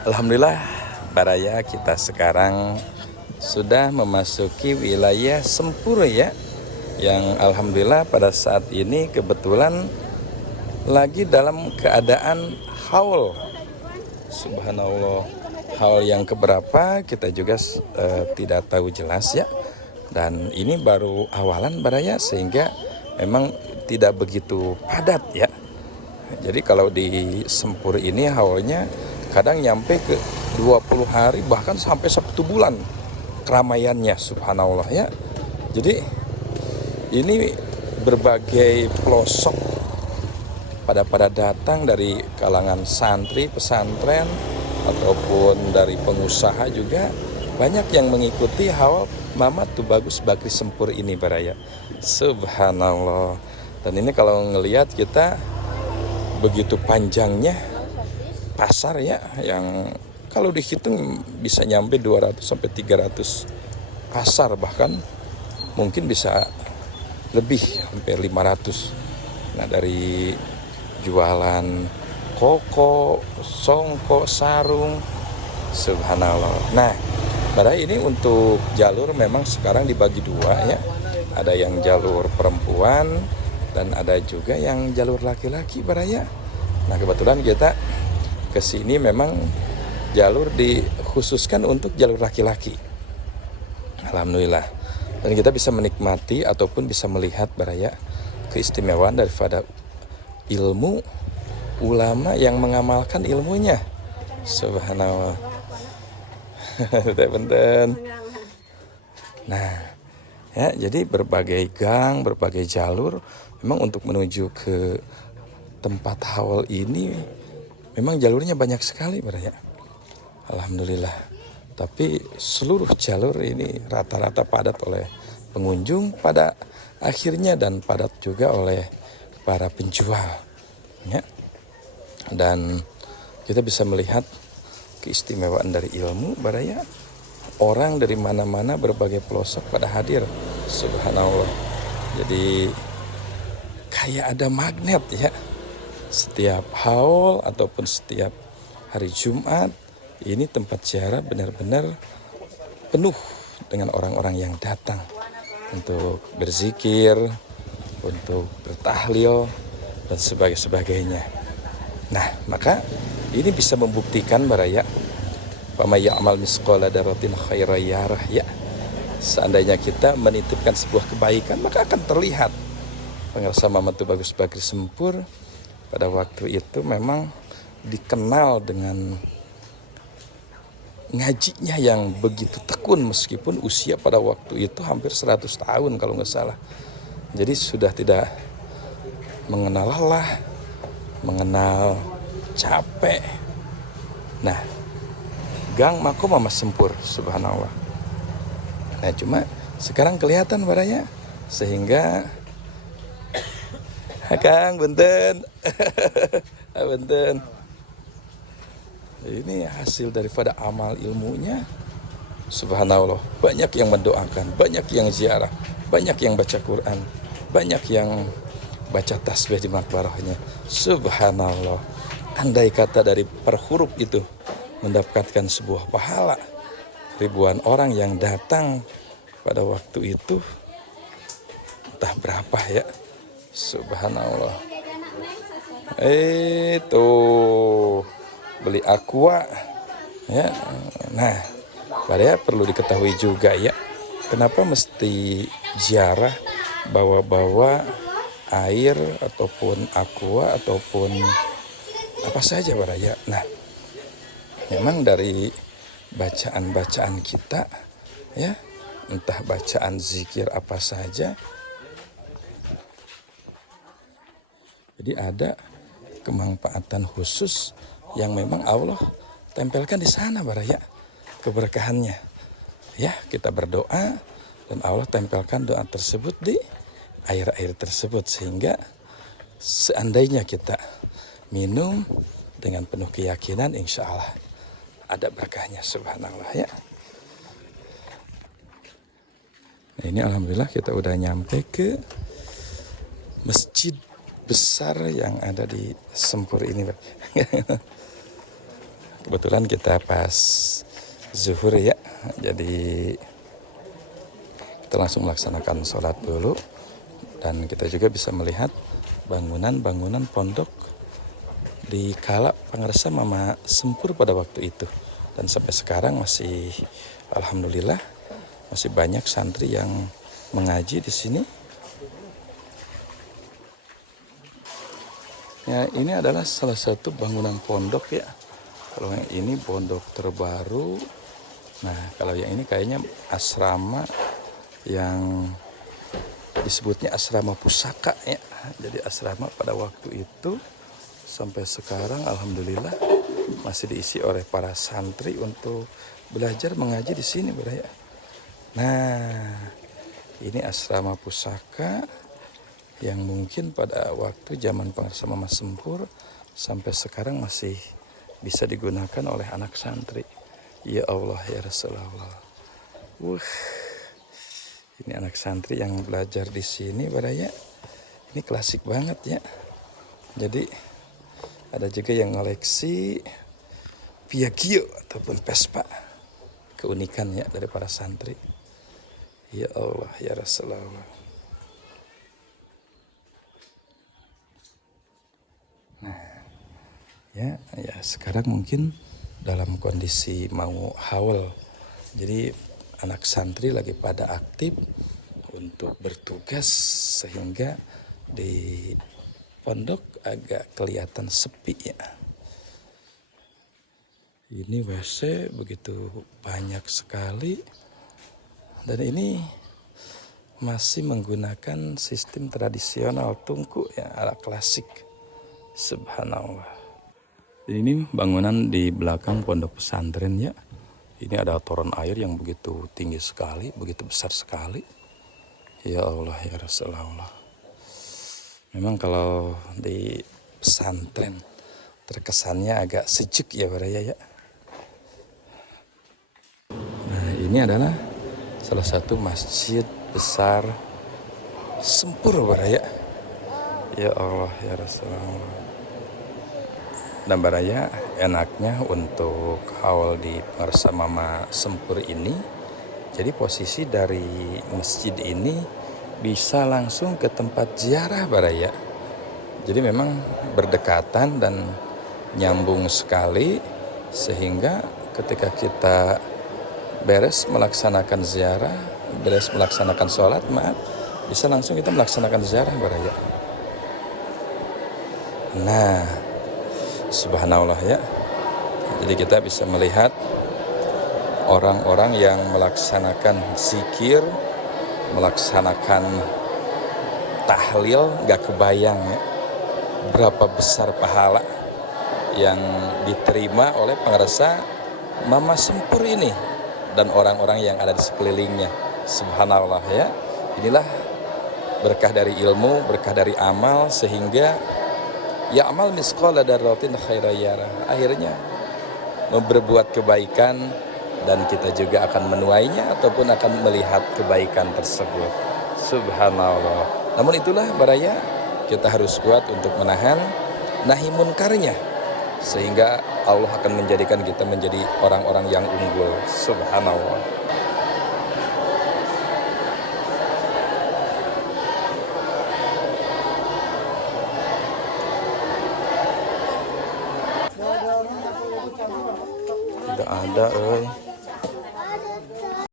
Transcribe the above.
Alhamdulillah, Baraya, kita sekarang sudah memasuki wilayah Sempur ya. Yang alhamdulillah pada saat ini kebetulan lagi dalam keadaan haul. Subhanallah. Haul yang keberapa kita juga tidak tahu jelas ya. Dan ini baru awalan Baraya, sehingga memang tidak begitu padat ya. Jadi kalau di Sempur ini haulnya kadang nyampe ke 20 hari bahkan sampai 1 bulan keramaiannya, subhanallah ya. Jadi ini berbagai pelosok pada datang dari kalangan santri, pesantren ataupun dari pengusaha juga banyak yang mengikuti haul Mama Tubagus Bakri Sempur ini Baraya. Subhanallah. Dan ini kalau ngelihat kita begitu panjangnya pasar ya, yang kalau dihitung bisa nyampe 200 sampai 300 pasar, bahkan mungkin bisa lebih hampir 500. Nah, dari jualan koko, songkok, sarung, subhanallah. Nah, pada ini untuk jalur memang sekarang dibagi dua ya. Ada yang jalur perempuan dan ada juga yang jalur laki-laki Baraya. Nah, kebetulan kita kesini memang jalur dikhususkan untuk jalur laki-laki. Alhamdulillah. Dan kita bisa menikmati ataupun bisa melihat Baraya keistimewaan daripada ilmu ulama yang mengamalkan ilmunya. Subhanallah. Benten. Nah, ya, jadi berbagai gang, berbagai jalur memang untuk menuju ke tempat haul ini memang jalurnya banyak sekali Baraya. Alhamdulillah. Tapi seluruh jalur ini rata-rata padat oleh pengunjung pada akhirnya dan padat juga oleh para penjual. Ya. Dan kita bisa melihat keistimewaan dari ilmu Baraya. Orang dari mana-mana berbagai pelosok pada hadir. Subhanallah. Jadi kayak ada magnet ya. Setiap haul ataupun setiap hari Jumat ini tempat ziarah benar-benar penuh dengan orang-orang yang datang untuk berzikir, untuk bertahlil dan sebagainya. Nah, maka ini bisa membuktikan Baraya, "Faman ya'mal misqala dzarratin khairan yarah" ya. Seandainya kita menitipkan sebuah kebaikan, maka akan terlihat. Pengarsa Mama Tubagus Bakri Sempur pada waktu itu memang dikenal dengan ngajinya yang begitu tekun, meskipun usia pada waktu itu hampir 100 tahun kalau nggak salah. Jadi sudah tidak mengenal lelah, mengenal capek. Nah, gang Makom Mama Sempur, subhanallah. Nah, cuma sekarang kelihatan Baraya, sehingga Kang Benten. Benten. Ini hasil daripada amal ilmunya. Subhanallah. Banyak yang mendoakan, banyak yang ziarah, banyak yang baca Quran, banyak yang baca tasbih di makbarahnya. Subhanallah. Andai kata dari per huruf itu mendapatkan sebuah pahala, ribuan orang yang datang pada waktu itu entah berapa ya. Subhanallah. Tuh beli aqua ya. Nah, Baraya perlu diketahui juga ya, kenapa mesti ziarah bawa-bawa air ataupun aqua ataupun apa saja Baraya. Nah, memang dari bacaan-bacaan kita ya, entah bacaan zikir apa saja, jadi ada kemanfaatan khusus yang memang Allah tempelkan di sana Baraya, keberkahannya. Ya, kita berdoa dan Allah tempelkan doa tersebut di air-air tersebut, sehingga seandainya kita minum dengan penuh keyakinan, insya Allah ada berkahnya, subhanallah ya. Nah, ini alhamdulillah kita udah nyampe ke masjid besar yang ada di Sempur ini. kebetulan kita pas zuhur ya, jadi kita langsung melaksanakan sholat dulu. Dan kita juga bisa melihat bangunan-bangunan pondok di kala Pangarsa Mama Sempur pada waktu itu. Dan sampai sekarang masih, alhamdulillah, masih banyak santri yang mengaji di sini. Ya, ini adalah salah satu bangunan pondok ya. Kalau yang ini pondok terbaru. Nah, kalau yang ini kayaknya asrama yang disebutnya asrama pusaka ya. Jadi asrama pada waktu itu sampai sekarang alhamdulillah masih diisi oleh para santri untuk belajar mengaji di sini, Bro ya. Nah, ini asrama pusaka yang mungkin pada waktu zaman Pangarsa Mama Sempur sampai sekarang masih bisa digunakan oleh anak santri. Ya Allah ya Rasulullah. Ini anak santri yang belajar di sini, Baraya. Ini klasik banget ya. Jadi ada juga yang ngoleksi Piaggio ataupun Vespa. Keunikan ya dari para santri. Ya Allah ya Rasulullah. Nah, ya sekarang mungkin dalam kondisi mau haul. Jadi anak santri lagi pada aktif untuk bertugas sehingga di pondok agak kelihatan sepi ya. Ini WC begitu banyak sekali dan ini masih menggunakan sistem tradisional tungku ya, ala klasik. Subhanallah. Ini bangunan di belakang pondok pesantren ya. Ini ada toren air yang begitu tinggi sekali, begitu besar sekali. Ya Allah ya Rasulullah. Memang kalau di pesantren terkesannya agak sejuk ya Baraya ya. Nah, ini adalah salah satu masjid besar Sempur Baraya. Ya Allah ya Rasulullah. Dan Baraya enaknya untuk haul di Pangarsa Mama Sempur ini, jadi posisi dari masjid ini bisa langsung ke tempat ziarah Baraya. Jadi memang berdekatan dan nyambung sekali, sehingga ketika kita beres melaksanakan ziarah, beres melaksanakan sholat, bisa langsung kita melaksanakan ziarah Baraya. Nah, subhanallah ya. Jadi kita bisa melihat orang-orang yang melaksanakan zikir, melaksanakan tahlil, gak kebayang ya berapa besar pahala yang diterima oleh Pangarsa Mama Sempur ini dan orang-orang yang ada di sekelilingnya. Subhanallah ya. Inilah berkah dari ilmu, berkah dari amal, sehingga ya amal misqala dzarratin khairan yara. Akhirnya berbuat kebaikan dan kita juga akan menuainya ataupun akan melihat kebaikan tersebut. Subhanallah. Namun itulah Baraya, kita harus kuat untuk menahan nahi munkarnya, sehingga Allah akan menjadikan kita menjadi orang-orang yang unggul. Subhanallah. Tidak ada,